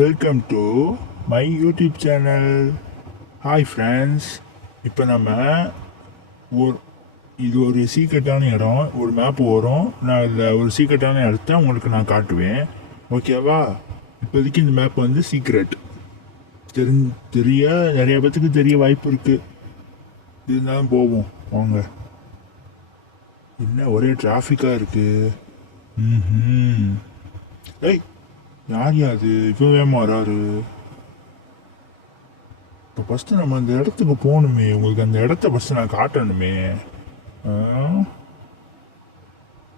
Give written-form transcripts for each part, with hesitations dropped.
Welcome to my YouTube channel. Hi friends. இப்போ நம்ம ஒரு இது ஒரு சீக்ரெட்டான இடம், ஒரு மேப் வரும். நான் இதில் ஒரு சீக்ரெட்டான இடத்த உங்களுக்கு நான் காட்டுவேன், ஓகேவா? இப்போதைக்கு இந்த மேப் வந்து சீக்ரெட். தெரிய நிறைய பேத்துக்கு தெரிய வாய்ப்பு இருக்குது. இருந்தாலும் போவோம் வாங்க. என்ன ஒரே டிராஃபிக்காக இருக்குது. ஏய், யார் அது இப்போ வேமா வராரு? இப்போ ஃபஸ்ட்டு நம்ம அந்த இடத்துக்கு போகணுமே. உங்களுக்கு அந்த இடத்த ஃபஸ்ட்டு நான் காட்டணுமே.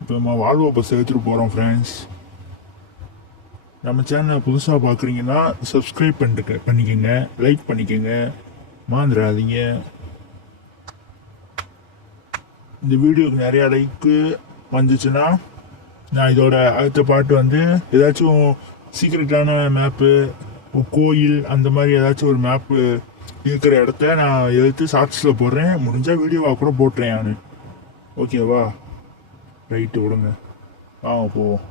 இப்போ நம்ம வால்வோ பஸ் எடுத்துகிட்டு போகிறோம் ஃப்ரெண்ட்ஸ். நம்ம சேனலை புதுசாக பார்க்குறீங்கன்னா சப்ஸ்கிரைப் பண்ணிக்கோங்க, லைக் பண்ணிக்கோங்க, மறந்துடாதீங்க. இந்த வீடியோக்கு நிறையா லைக்கு வந்துச்சுன்னா நான் இதோட அடுத்த பாட்டு வந்து ஏதாச்சும் சீக்ரெட்டான மேப்பு, கோயில், அந்த மாதிரி ஏதாச்சும் ஒரு மேப்பு இருக்கிற இடத்த நான் எடுத்து ஷார்ட்ஸில் போடுறேன். முடிஞ்சால் வீடியோவாக கூட போட்டுறேன் நான், ஓகேவா? ரைட்டு விடுங்க, போவோம்.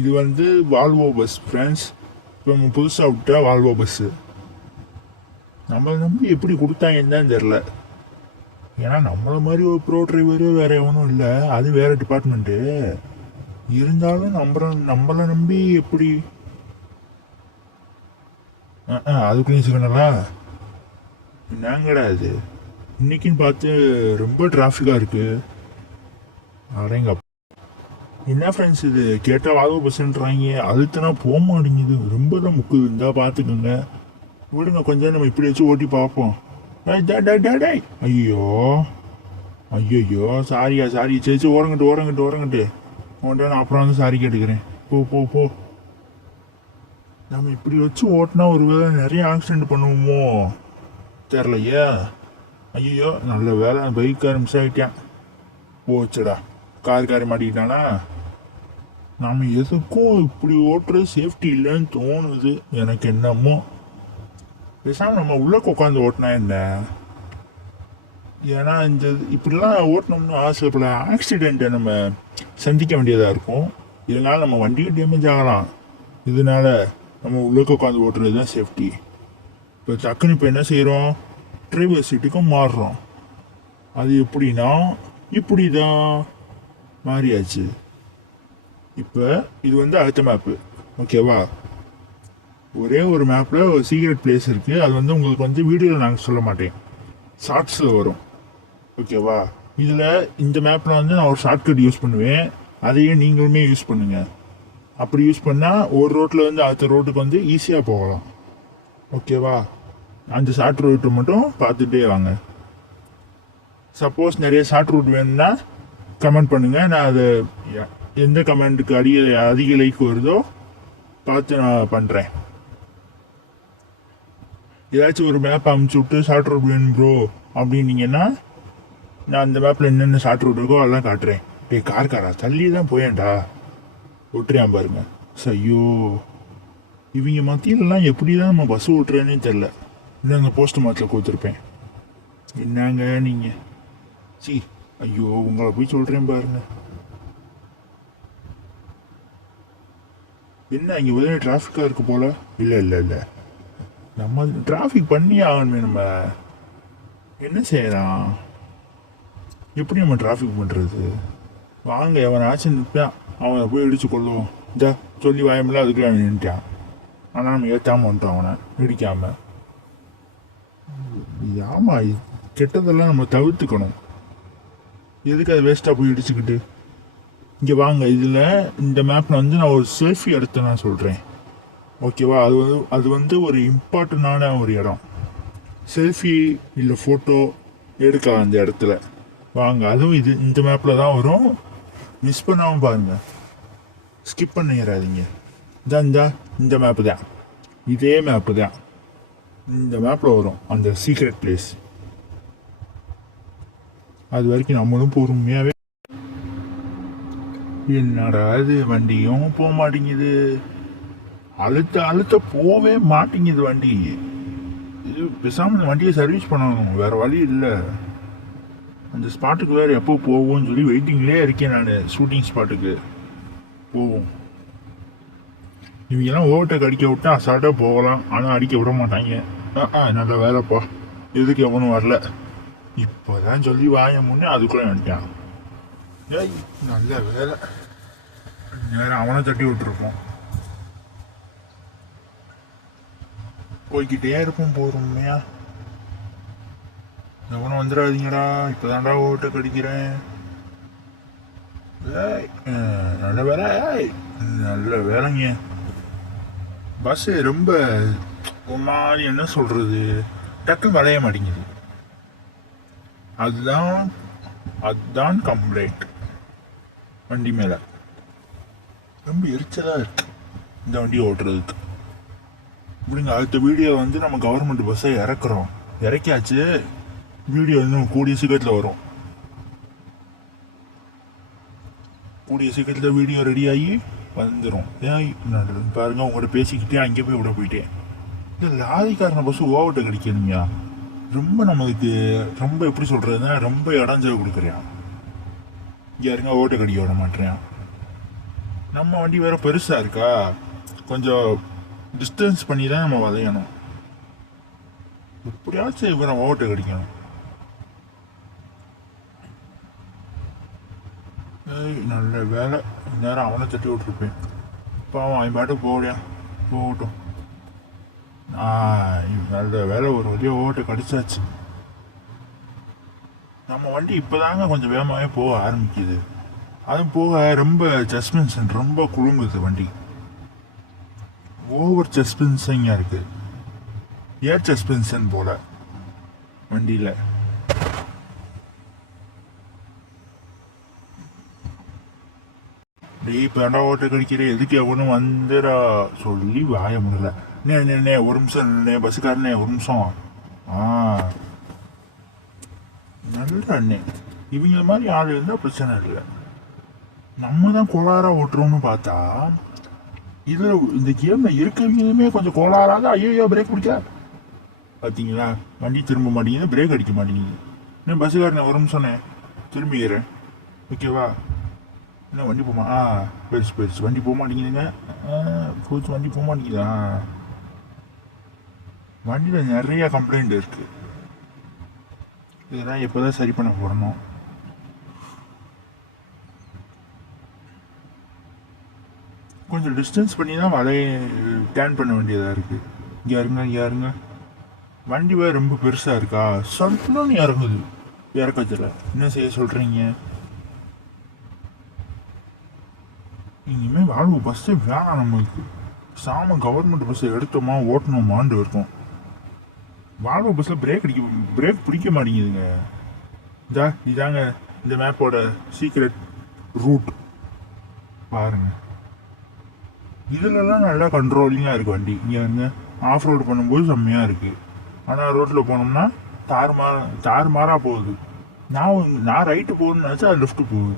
இது வந்து வால்வோ பஸ் ஃப்ரெண்ட்ஸ். இப்போ நம்ம புதுசாக விட்டா வால்வோ பஸ்ஸு. நம்மளை நம்பி எப்படி கொடுத்தாங்கன்னு தான் தெரில. ஏன்னா நம்மளை மாதிரி ஒரு ப்ரோ டிரைவரு வேற எவனும் இல்லை, அது வேற டிபார்ட்மெண்ட்டு. இருந்தாலும் நம்மளை நம்பி எப்படி அதுக்குள்ளேயும் சிக்கனலா என்னங்கடா இது இன்னைக்குன்னு பார்த்து ரொம்ப டிராஃபிக்காக இருக்கு. அடேங்க என்ன ஃப்ரெண்ட்ஸ், இது கேட்டால் வால்வோ பஸ்ன்றாங்க, அழுத்தினா போக மாட்டேங்குது. ரொம்ப தான் முக்குது. இருந்தா பார்த்துக்கோங்க, விடுங்க கொஞ்சம் நம்ம இப்படி வச்சு ஓட்டி பார்ப்போம். ஐயோ ஐயோ, சாரியா சாரி, சேச்சி ஓரங்கட்டு நான் அப்புறம் வந்து சாரி கேட்டுக்கிறேன். போ. நம்ம இப்படி வச்சு ஓட்டினா ஒரு வேளை நிறைய ஆக்சிடென்ட் பண்ணுவோமோ தெரிலையே. ஐயோ, நல்ல வேலை பைக்கார மிஸ் ஆகிட்டேன். போச்சுடா, காரி மாட்டிக்கிட்டானா. நாம் எதுக்கும் இப்படி ஓட்டுறது சேஃப்டி இல்லைன்னு தோணுது எனக்கு என்னமோ. பேசாமல் நம்ம உள்ள உட்காந்து ஓட்டினா என்ன? ஏன்னா இந்த இப்படிலாம் ஓட்டினோம்னா சில ஆக்சிடெண்ட்டை நம்ம சந்திக்க வேண்டியதாக இருக்கும். இதனால் நம்ம வண்டிக்கு டேமேஜ் ஆகலாம். இதனால நம்ம உள்ளே உட்காந்து ஓட்டுறது தான் சேஃப்டி. இப்போ டக்குன்னு இப்போ என்ன செய்கிறோம், டிரைவர் சீட்டுக்கும் மாறுறோம். அது எப்படின்னா இப்படி தான் மாறியாச்சு. இப்போ இது வந்து அடுத்த மேப்பு, ஓகேவா? ஒரே ஒரு மேப்பில் ஒரு சீக்ரெட் பிளேஸ் இருக்குது. அது வந்து உங்களுக்கு வந்து வீடியோவில் நாங்கள் சொல்ல மாட்டேன், ஷார்ட்ஸில் வரும், ஓகேவா? இதில் இந்த மேப்பில் வந்து நான் ஒரு ஷார்ட்கட் யூஸ் பண்ணுவேன். அதையே நீங்களுமே யூஸ் பண்ணுங்கள். அப்படி யூஸ் பண்ணால் ஒரு ரோட்டில் வந்து அடுத்த ரோட்டுக்கு வந்து ஈஸியாக போகலாம், ஓகேவா? அந்த ஷார்ட் ரூட்டு மட்டும் பார்த்துட்டே வாங்க. சப்போஸ் நிறைய ஷார்ட் ரூட் வேணும்னா கமெண்ட் பண்ணுங்கள். நான் அதை எந்த கமெண்ட்டுக்கு அதிக லைக் வருதோ பார்த்து நான் பண்ணுறேன். ஏதாச்சும் ஒரு மேப் அமுச்சு விட்டு ஷார்ட் ரூட் வேணும் ப்ரோ அப்படின்னீங்கன்னா நான் அந்த மேப்பில் என்னென்ன ஷார்ட் ரூட் இருக்கோ அதெல்லாம் காட்டுறேன். காரா தள்ளி தான் போயேன்டா விட்டுறியான் பாருங்க. ஐயோ, இவங்க மத்தியிலலாம் எப்படி தான் நம்ம பஸ் ஓட்டுறேன்னே தெரில. இன்னும் அந்த போஸ்ட் மார்க்கில் கொடுத்துருப்பேன். என்னங்க நீங்கள் ஐயோ, உங்களை போய் சொல்கிறேன் பாருங்க. என்ன இங்கே உதவி டிராஃபிக்காக இருக்கு போல? இல்லை நம்ம டிராஃபிக் பண்ணி ஆகணுமே. நம்ம என்ன செய்யலாம்? எப்படி நம்ம டிராஃபிக் பண்ணுறது? வாங்க, எவனாச்சும் நிற்பான், அவனை போய் இடிச்சு கொள்ளுவோம். இந்த சொல்லி வாயமில்ல அதுக்குள்ள அவன் நின்ட்டான். ஆனால் நம்ம ஏற்றாமல் வந்துட்டோம் அவனை இடிக்காமல். ஆமாம், கெட்டதெல்லாம் நம்ம தவிர்த்துக்கணும். எதுக்கு அதை வேஸ்ட்டாக போய் இடிச்சுக்கிட்டு? இங்கே வாங்க, இதில் இந்த மேப்பில் வந்து நான் ஒரு செல்ஃபி எடுத்து நான் சொல்கிறேன், ஓகேவா? அது வந்து ஒரு இம்பார்ட்டண்டான ஒரு இடம். செல்ஃபி இல்லை ஃபோட்டோ எடுக்கலாம் அந்த இடத்துல. வாங்க, அதுவும் இந்த மேப்பில் தான் வரும். மிஸ் பண்ணாமல் பாருங்கள், ஸ்கிப் பண்ணிடாதீங்க. இந்த மேப்பு தான், இதே மேப்பு தான் இந்த மேப்பில் வரும் அந்த சீக்ரெட் பிளேஸ். அது வரைக்கும் நம்மளும் பொறுமையாகவே. என்னடா இது, வண்டியும் போக மாட்டேங்குது, அழுத்த போவே மாட்டேங்குது வண்டி. இது பேசாமல் இந்த வண்டியை சர்வீஸ் பண்ணணும், வேறு வழி இல்லை. அந்த ஸ்பாட்டுக்கு வேறு எப்போ போவோம்னு சொல்லி வெயிட்டிங்லேயே இருக்கேன் நான், ஷூட்டிங் ஸ்பாட்டுக்கு. போவோம். இவங்கெல்லாம் ஓவர்டேக் அடிக்க விட்டா அசால்ட்டாக போகலாம், ஆனால் அடிக்க விட மாட்டாங்க. நல்ல வேலைப்பா, எதுக்கு எவனும் வரல. இப்போதான் சொல்லி வாய முன்னே அதுக்குள்ளே வந்துட்டான். ஏய் நல்ல வேலை, நேரம் அவனை தட்டி விட்டுருப்போம். போய்கிட்டே இருப்போம் பொறுமையா. எவனும் வந்துடாதீங்கடா, இப்போதான்டா ஓவர்டேக் அடிக்கிறேன். ஏய் நல்ல வேலை, ஏய் நல்ல வேலைங்க. பஸ்ஸு ரொம்ப ஒரு மாதிரி என்ன சொல்கிறது, டக்குன்னு வளைய மாட்டேங்குது. அதுதான் கம்ப்ளைண்ட் வண்டி மேலே. ரொம்ப எரிச்சலாக இருக்கு இந்த வண்டியை ஓட்டுறதுக்கு. இப்படிங்க அடுத்த வீடியோ வந்து நம்ம கவர்மெண்ட் பஸ்ஸை இறக்குறோம், இறக்கியாச்சு. வீடியோ வந்து கூடிய சீக்கிரத்தில் வரும். கூடிய சீக்கிரத்தில் வீடியோ ரெடி ஆகி வந்துடும். ஏன் பாருங்க, உங்கள்கிட்ட பேசிக்கிட்டே அங்கே போய் விட போயிட்டேன். இந்த லாரிக்காரனை பஸ் ஓவர்டேக் அடிக்கணுங்கயா, ரொம்ப நமக்கு ரொம்ப எப்படி சொல்கிறதுனா ரொம்ப இடைஞ்சல் கொடுக்குறியான். இங்கே இருங்க, ஓவர்டேக் அடிக்க விட மாட்டேறான். நம்ம வண்டி வேறு பெருசாக இருக்கா, கொஞ்சம் டிஸ்டன்ஸ் பண்ணி தான் நம்ம வளையணும். எப்படியாச்சும் இவரை ஓவர்டேக் அடிக்கணும். நல்ல வேலை, நேரம் அவனை தட்டி விட்டுருப்பேன். பாவம் அவன் பாட்டு போகட்டும். நல்ல வேலை, ஒரு வழியாக ஓவர்டேக் அடிச்சாச்சு. நம்ம வண்டி இப்போதாங்க கொஞ்சம் வேகமாகவே போக ஆரம்பிக்குது. அதுவும் போக ரொம்ப சஸ்பென்ஷன் ரொம்ப குழுங்குது வண்டி. ஓவர் சஸ்பென்ஷனாக இருக்கு, ஏர் சஸ்பென்ஷன் போல வண்டியில். இப்போ ஏண்டா ஓட்டை கடிக்கிற, எதுக்கு எவனும் வந்துடா சொல்லி வாய முடியல. நே ஒரு நிமிஷம் பஸ்ஸுக்காரனே, ஒரு நிமிஷம். நல்ல அண்ணே, இவங்கள மாதிரி ஆள் இருந்தால் பிரச்சனை இல்லை. நம்ம தான் கோளாறாக ஓட்டுறோம்னு பார்த்தா, இதில் இந்த கேமில் இருக்கவங்களுமே கொஞ்சம் கோளாறாக. ஐயோ பிரேக் பிடிக்க பார்த்தீங்களா, வண்டி திரும்ப மாட்டேங்குது, பிரேக் அடிக்க மாட்டேங்குது. என்ன பஸ்ஸுக்காரனே, ஒரு நிமிஷம்ண்ணே திரும்பிக்கிறேன், ஓகேவா? என்ன வண்டி போமா? பெருசு வண்டி போக மாட்டேங்குதுங்க. போச்சு, வண்டி போக மாட்டேங்குதா? வண்டியில் நிறைய கம்ப்ளைண்ட் இருக்கு. இதெல்லாம் எப்போதான் சரி பண்ண போறணும். கொஞ்சம் டிஸ்டன்ஸ் பண்ணி தான் டேர்ன் பண்ண வேண்டியதாக இருக்குது. இங்கே இருங்க, வண்டி வேறு ரொம்ப பெருசாக இருக்கா, சொல்லணும்னு இறங்குது இறக்கத்தில். என்ன செய்ய சொல்கிறீங்க? இனிமேல் வாழ்வு பஸ்ஸே வேணாம் நம்மளுக்கு. சாம கவர்மெண்ட் பஸ்ஸை எடுத்தோமா ஓட்டணுமான்னு இருக்கும். வாழ்வு பஸ்ஸில் பிரேக் பிடிக்க மாட்டேங்குதுங்க. இதாங்க இந்த மேப்போட சீக்ரெட் ரூட் பாருங்க. இதுலலாம் நல்லா கண்ட்ரோலிங்காக இருக்குது வண்டி. இங்கே இருங்க, ஆஃப் ரோடு பண்ணும்போது செம்மையாக இருக்குது. ஆனால் ரோட்டில் போனோம்னா தாறுமாறாக போகுது. நான் ரைட்டு போகணும்னு நினச்சா அது லெஃப்ட்டு போகுது.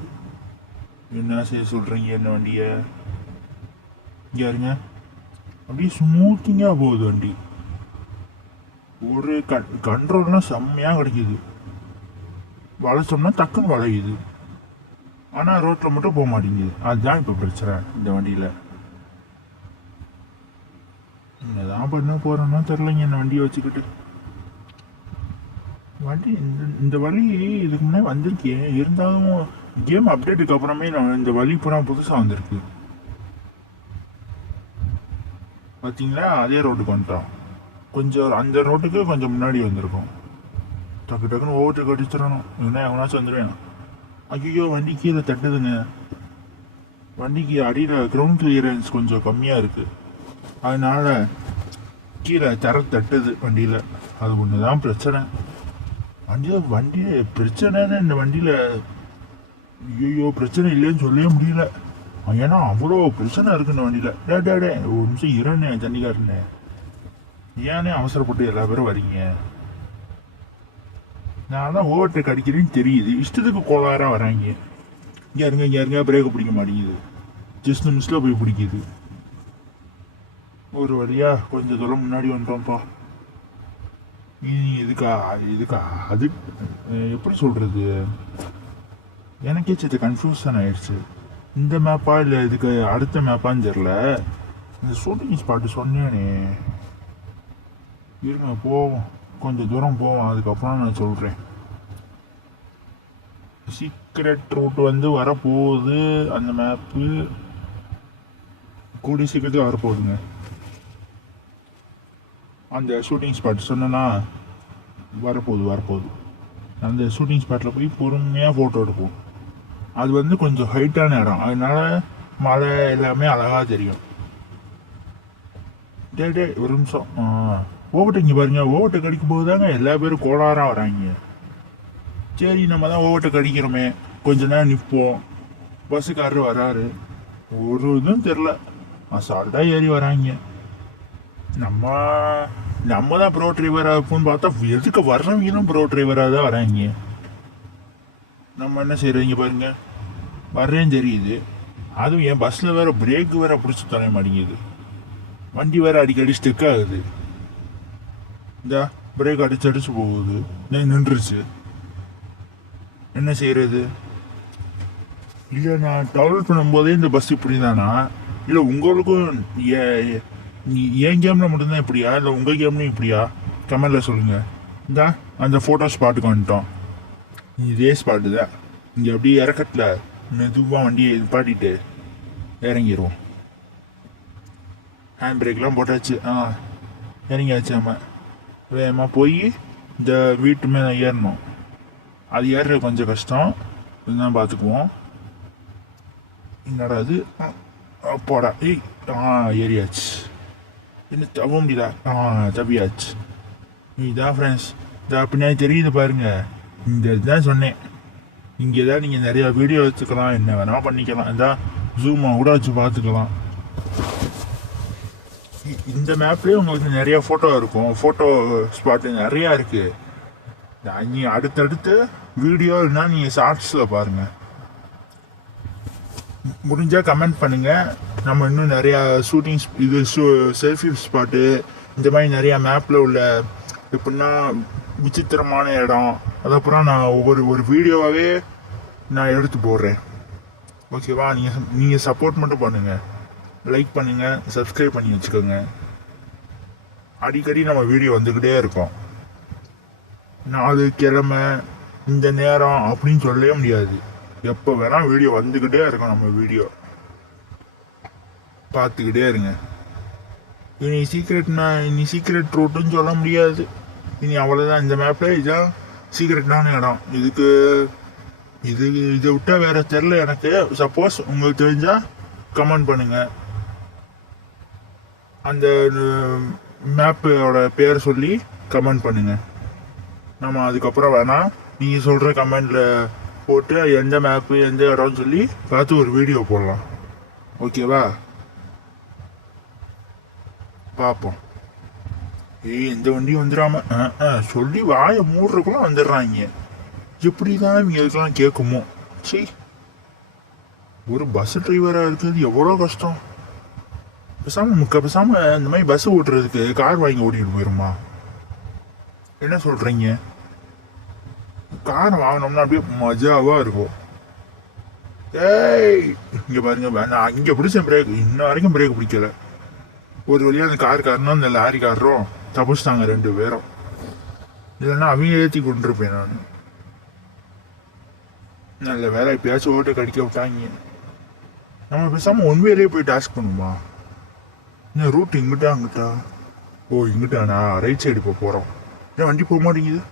என்ன செய்ய சொல்கிறீங்க என்ன வண்டியை? இங்கே இருங்க, அப்படியே ஸ்மூத்திங்காக போகுது வண்டி. ஒரு கண்ட்ரோல்னா செம்மையாக கிடைக்குது. வளைச்சோம்னா டக்குன்னு வளையுது. ஆனால் ரோட்டில் மட்டும் போக மாட்டேங்குது. அதுதான் இப்போ பிரச்சனை இந்த வண்டியில். என்னதான் பண்ண போகிறேன்னா தெரிலங்க இந்த வண்டியை வச்சுக்கிட்டு. வண்டி இந்த வழி இதுக்கு முன்னாடி வந்திருக்கேன், இருந்தாலும் கேம் அப்டேட்டுக்கு அப்புறமே இந்த வழி பூரா புதுசாக வந்திருக்கு. பார்த்தீங்களா, அதே ரோட்டுக்கு வந்துட்டோம். கொஞ்சம் அந்த ரோட்டுக்கு கொஞ்சம் முன்னாடி வந்திருக்கோம். டக்குன்னு ஓவர்டேக் அடிச்சிடணும். என்ன எவனாச்சும் வந்துடுவேன். ஐயோ வண்டி கீழே தட்டுதுங்க. வண்டிக்கு அடியில் கிரவுண்ட் கிளியரன்ஸ் கொஞ்சம் கம்மியாக இருக்குது, அதனால கீழே தட்டுது வண்டியில். அது ஒன்று தான் பிரச்சனை. வண்டியை பிரச்சனைன்னு இந்த வண்டியில் ஐயோ பிரச்சனை இல்லைன்னு சொல்லவே முடியல. ஏன்னா அவ்வளோ பிரச்சனை இருக்கு இந்த வண்டியில். டே ஒரு நிமிஷம் இரண்ணே தண்டிக்காரனே, ஏன்னே அவசரப்பட்டு எல்லா பேரும் வரீங்க? நான் தான் ஓவர்டேக் அடிக்கிறேன்னு தெரியுது, இஷ்டத்துக்கு கோளாறாக வராங்க. இங்கே இருங்க பிரேக்கை பிடிக்க மாட்டேங்குது, ஜஸ்ட் மிஸ்ல போய் பிடிக்குது. ஒரு வழியா கொஞ்சம் தூரம் முன்னாடி வந்துட்டோம்ப்பா. இதுக்கா அது எப்படி சொல்றது, எனக்கே சரி கன்ஃபியூஷன் ஆயிடுச்சு. இந்த மேப்பா இல்லை இதுக்கு அடுத்த மேப்பான்னு தெரில. இந்த ஷூட்டிங் ஸ்பாட்டு சொன்னேனே, இருங்க போவோம், கொஞ்சம் தூரம் போவோம், அதுக்கப்புறம் நான் சொல்கிறேன். சீக்ரெட் ரூட் வந்து வரப்போகுது. அந்த மேப்பு கூடிய சீக்கிரத்தில் வரப்போகுதுங்க. அந்த ஷூட்டிங் ஸ்பாட் சொன்னா வரப்போகுது. அந்த ஷூட்டிங் ஸ்பாட்டில் போய் பொறுமையாக ஃபோட்டோ எடுப்போம். அது வந்து கொஞ்சம் ஹைட்டான இடம், அதனால மழை எல்லாமே அழகாக தெரியும். டே ஒரு நிமிஷம். ஓவர்டேக் இங்கே பாருங்க, ஓவர்டேக் அடிக்கும் போது தாங்க எல்லா பேரும் கோளாறாக வராங்க. சரி, நம்ம தான் ஓவர்டேக் அடிக்கிறோமே, கொஞ்ச நேரம் நிற்போம். பஸ்ஸுக்காரர் வராரு, ஒரு இதுவும் தெரில, அசால்ட்டாக ஏறி வராங்க. நம்ம தான் ப்ரோ டிரைவராக இருக்கும்னு பார்த்தா எதுக்கு வர்றவங்களும் ப்ரோ டிரைவராக தான் வராங்க. நம்ம என்ன செய்கிறீங்க பாருங்க, வர்றேன்னு தெரியுது. அதுவும் என் பஸ்ஸில் வேறு பிரேக் வேறு பிடிச்சி தர மாட்டேங்குது. வண்டி வேறு அடிக்கடி ஸ்டெக் ஆகுது. இந்த பிரேக் அடிச்சு போகுது, நின்றுச்சு. என்ன செய்கிறது? இல்லை நான் ட்ராவல் பண்ணும்போதே இந்த பஸ் இப்படி தானா, இல்லை உங்களுக்கும் என் கேமில் மட்டும்தான் இப்படியா, இல்லை உங்கள் கேம்லையும் இப்படியா? கமெண்டில் சொல்லுங்கள். இந்த அந்த ஃபோட்டோ ஸ்பாட்டுக்கு வந்துட்டோம். இதே ஸ்பாட்டு தான். இங்கே அப்படியே இறக்கத்தில் மெதுவாக வண்டியை நிப்பாட்டிட்டு இறங்கிடுவோம். ஹேண்ட் பிரேக்லாம் போட்டாச்சு. இறங்கியாச்சு. ஆமாம், வேகமாக போய் இந்த வீட்டு மேலே ஏறணும். அது ஏறுறது கொஞ்சம் கஷ்டம், இதுதான் பார்த்துக்குவோம். என்னடா அது, போடா. ஏறியாச்சு. இன்னும் தவ முடியல. தவியாச்சு. இதான் ஃப்ரெண்ட்ஸ், இதை பின்னாடி தெரியுது பாருங்க. இந்த இதுதான் சொன்னேன், இங்கே தான் நீங்கள் நிறையா வீடியோ வச்சுக்கலாம், என்ன வேணால் பண்ணிக்கலாம். இதான் ஜூமாக கூட வச்சு பார்த்துக்கலாம். இந்த மேப்லேயே உங்களுக்கு நிறையா ஃபோட்டோ இருக்கும், ஃபோட்டோ ஸ்பாட்டு நிறையா இருக்குது. நீங்கள் அடுத்தடுத்து வீடியோ இல்லைன்னா நீங்கள் ஷார்ட்ஸில் பாருங்கள். முடிஞ்சால் கமெண்ட் பண்ணுங்கள். நம்ம இன்னும் நிறையா ஷூட்டிங் இது செல்ஃபி ஸ்பாட்டு இந்த மாதிரி நிறையா மேப்பில் உள்ள எப்படின்னா விசித்திரமான இடம், அதுக்கப்புறம் நான் ஒரு வீடியோவாகவே நான் எடுத்து போடுறேன். ஓகேவா? நீங்கள் சப்போர்ட் மட்டும் பண்ணுங்கள், லைக் பண்ணுங்கள், சப்ஸ்கிரைப் பண்ணி வச்சுக்கோங்க. அடிக்கடி நம்ம வீடியோ வந்துக்கிட்டே இருக்கோம். 4 கிழமை இந்த நேரம் அப்படின்னு சொல்லவே முடியாது. எப்போ வேணால் வீடியோ வந்துக்கிட்டே இருக்கும். நம்ம வீடியோ பார்த்துக்கிட்டே இருங்க. இனி சீக்ரெட் ரூட்டுன்னு சொல்ல முடியாது. இனி அவ்வளோதான். இந்த மேப்பில் இதுதான் சீக்ரெட்டான இடம். இதை விட்டால் வேறு தெரில எனக்கு. சப்போஸ் உங்களுக்கு தெரிஞ்சால் கமெண்ட் பண்ணுங்கள். அந்த மேப்போட பேர் சொல்லி கமெண்ட் பண்ணுங்கள். நம்ம அதுக்கப்புறம் வேணால் நீங்கள் சொல்கிற கமெண்டில் போட்டு எந்த மேப்பு எந்த இடம்னு சொல்லி பார்த்து ஒரு வீடியோ போடலாம். ஓகேவா? பார்ப்போம். எந்த வண்டியும் வந்துடாம சொல்லி வாயை மூடுறக்குள்ள வந்துடுறாங்க. எப்படி தான் இவங்களுக்கெல்லாம் கேட்குமோ? சரி, ஒரு பஸ் டிரைவராக இருக்கிறது எவ்வளோ கஷ்டம். பேசாம இந்த மாதிரி பஸ் ஓட்டுறதுக்கு கார் வாங்கி ஓட்டிட்டு போயிருமா? என்ன சொல்கிறீங்க? கார் வாங்கினோம்னா அப்படியே மஜாவாக இருக்கும். இங்கே பாருங்க, நான் இங்கே பிடிச்ச பிரேக், இன்ன வரைக்கும் பிரேக் பிடிக்கல. ஒரு வழியாக அந்த காருக்காரனும் அந்த லாரிக்காரரும் தப்பிச்சிட்டாங்க 2 பேரும். இல்லைன்னா அவங்க ஏற்றி கொண்டிருப்பேன் நான். நல்ல வேலை, எப்பயாச்சும் ஓட்டை கடிக்க விட்டாங்க. நம்ம பேசாமல் ஒன்வேலேயே போய் டாஸ்க் பண்ணுமா? என்ன ரூட் இங்கிட்டா அங்கிட்டா? இங்கிட்டாண்ணா, ரைட் சைடு இப்போ போகிறோம். ஏன் வண்டி போக மாட்டேங்குது?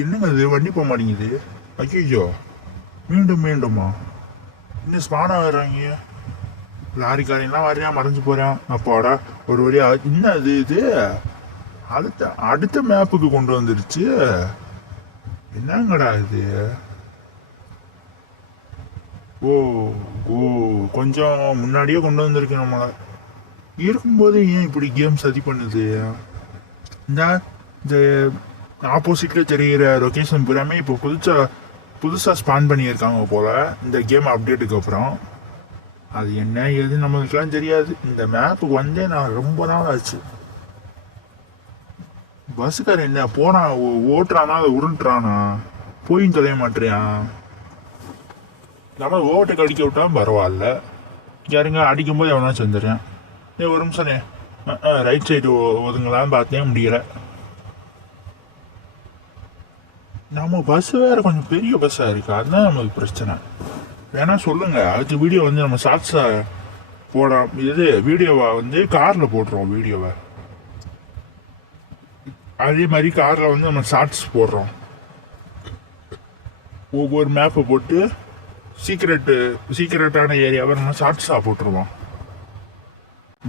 என்னங்க அது, வண்டி போக மாட்டேங்குது? ஐயோ, மீண்டுமா? இன்னும் ஸ்பான் ஆகுறாங்க. லாரிக்காரெல்லாம் வரையா மறைஞ்சு போகிறான். அப்பாடா, ஒரு வழியா. என்ன அது, இது அடுத்த மேப்புக்கு கொண்டு வந்துருச்சு. என்னங்கடா இது? கொஞ்சம் முன்னாடியே கொண்டு வந்திருக்கு. நம்மளை இருக்கும்போது ஏன் இப்படி கேம் சதி பண்ணுது? இந்த ஆப்போசிட்ல தெரிகிற லொக்கேஷன் பூராமே இப்போ புதுசாக ஸ்பான் பண்ணியிருக்காங்க போல இந்த கேம் அப்டேட்டுக்கு அப்புறம். அது என்ன ஏது நம்மளுக்குலாம் தெரியாது. இந்த மேப்புக்கு வந்தே நான் ரொம்ப நாள் ஆச்சு. பஸ்ஸுக்கார என்ன ஓட்டுறானா, அதை உருட்டுறானா, போயும் தொலைய மாட்டேறியான். நம்ம ஓவர்டேக் அடிக்க விட்டாலும் பரவாயில்ல. யாருங்க அடிக்கும்போது எவனாச்சும் வந்துடுறேன். ஒரு நிமிஷம்ண்ணே, ரைட் சைடு ஒதுங்கலான்னு பார்த்தேன், முடியல. நம்ம பஸ் வேற கொஞ்சம் பெரிய பஸ்ஸாக இருக்கு, அதுதான் நமக்கு பிரச்சனை. வேணா சொல்லுங்க, அடுத்த வீடியோ வந்து நம்ம ஷார்ட்ஸா போடுறோம். இது வீடியோவை வந்து காரில் போடுறோம். வீடியோவை அதே மாதிரி காரில் வந்து நம்ம ஷார்ட்ஸ் போடுறோம். ஒவ்வொரு மேப்பை போட்டு சீக்ரெட்டான ஏரியாவை நம்ம ஷார்ட்ஸாக போட்டுருவோம்.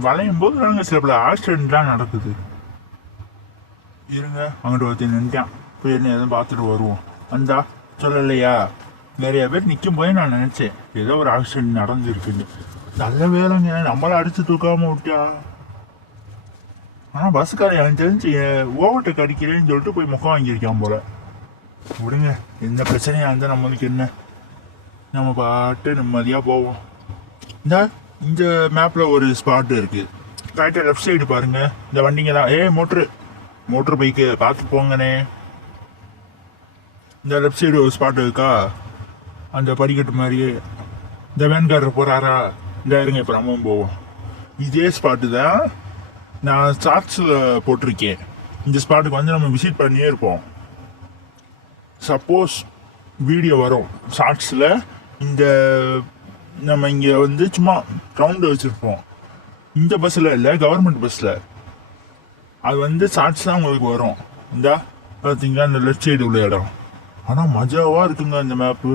வளையும் போது நாங்கள் சில பல ஆக்சிடென்ட்லாம் நடக்குது. இருங்க, அங்கிட்ட ஒருத்தர் நின்ட்டான், போய் என்ன எதுவும் பார்த்துட்டு வருவோம். வந்தா சொல்லலையா, நிறைய பேர் நிற்கும் போதே நான் நினச்சேன் ஏதோ ஒரு ஆக்சிடென்ட் நடந்துருக்குன்னு. நல்ல வேலைங்க, நம்மளை அடித்து தூக்காமல் விட்டா. ஆனால் பஸ்ஸுக்காரன் எனக்கு தெரிஞ்சு ஓவர்டேக் அடிக்கிறேன்னு சொல்லிட்டு போய் முகம் வாங்கியிருக்கான் போல. விடுங்க, எந்த பிரச்சனையாக இருந்தால் நம்மளுக்கு என்ன, நம்ம பாட்டு நிம்மதியாக போவோம். இந்த மேப்பில் ஒரு ஸ்பாட் இருக்குது. கரெக்டாக லெஃப்ட் சைடு பாருங்கள், இந்த வண்டிங்கெல்லாம் மோட்ரு பைக்கு பார்த்து போங்கண்ணே. இந்த லெஃப்ட் சைடு ஒரு ஸ்பாட் இருக்கா, அந்த படிக்கட்டு மாதிரியே. இந்த வேன்காரர் போகிறாரா, இந்த இருங்க, இப்போ நம்மவும் போவோம். இதே ஸ்பாட்டு தான் நான் ஷார்ட்ஸில் போட்டிருக்கேன். இந்த ஸ்பாட்டுக்கு வந்து நம்ம விசிட் பண்ணியே இருப்போம். சப்போஸ் வீடியோ வரும் ஷார்ட்ஸில், இந்த நம்ம இங்கே வந்து சும்மா ரவுண்டு வச்சுருப்போம். இந்த பஸ்ஸில் இல்லை, கவர்மெண்ட் பஸ்ஸில். அது வந்து ஷார்ட்ஸ் தான் உங்களுக்கு வரும். இந்த பார்த்தீங்களா, இந்த லெஃப்ட் சைடு உள்ள இடம். ஆனால் மஜாவாக இருக்குங்க இந்த மேப்பு.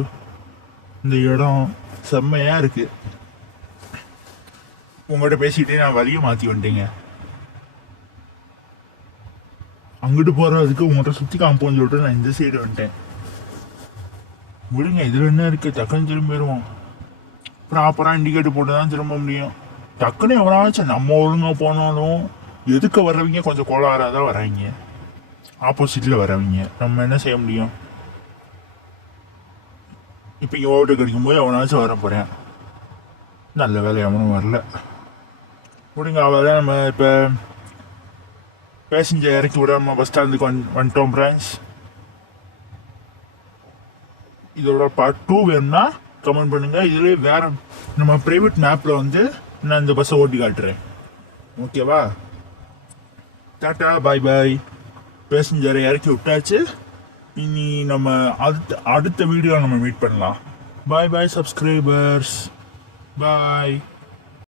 இந்த இடம் செம்மையாக இருக்குது. உங்கள்கிட்ட பேசிக்கிட்டே நான் வழியை மாற்றி வந்துட்டேங்க. அங்கிட்டு போகிறதுக்கு உங்கள்கிட்ட சுற்றி காம்போன்னு சொல்லிட்டு நான் இந்த சைடு வந்துட்டேன். விடுங்க, இதில் என்ன இருக்குது, டக்குன்னு திரும்பிடுவோம். ப்ராப்பராக இண்டிகேட்டர் போட்டு தான் திரும்ப முடியும். டக்குன்னு எவனாச்சும் நம்ம ஒழுங்காக போனாலும் எதுக்க வர்றவங்க கொஞ்சம் கோளாறாக தான் வர்றாங்க, ஆப்போசிட்டில் வர்றவங்க. நம்ம என்ன செய்ய முடியும்? இப்போ இங்கே ஓட்டு கிடைக்கும்போது எவனாச்சும் வர போகிறேன். நல்ல வேலை எவனும் வரல. விடுங்க, அவள் தான். நம்ம இப்போ பேசஞ்சர் இறக்கி விட நம்ம பஸ் ஸ்டாண்டுக்கு வந்துட்டோம் ஃப்ரெண்ட்ஸ். இதோட பார்ட் 2 வேணும்னா கமெண்ட் பண்ணுங்கள். இதுலேயே வேறு நம்ம ப்ரைவேட் மேப்பில் வந்து நான் இந்த பஸ்ஸை ஓட்டி காட்டுறேன். ஓகேவா? டாட்டா, பாய் பாய். பேசஞ்சரை இறக்கி விட்டாச்சு. இனி நம்ம அடுத்த வீடியோ நம்ம மீட் பண்ணலாம். பாய் பாய் சப்ஸ்கிரைபர்ஸ், பாய்.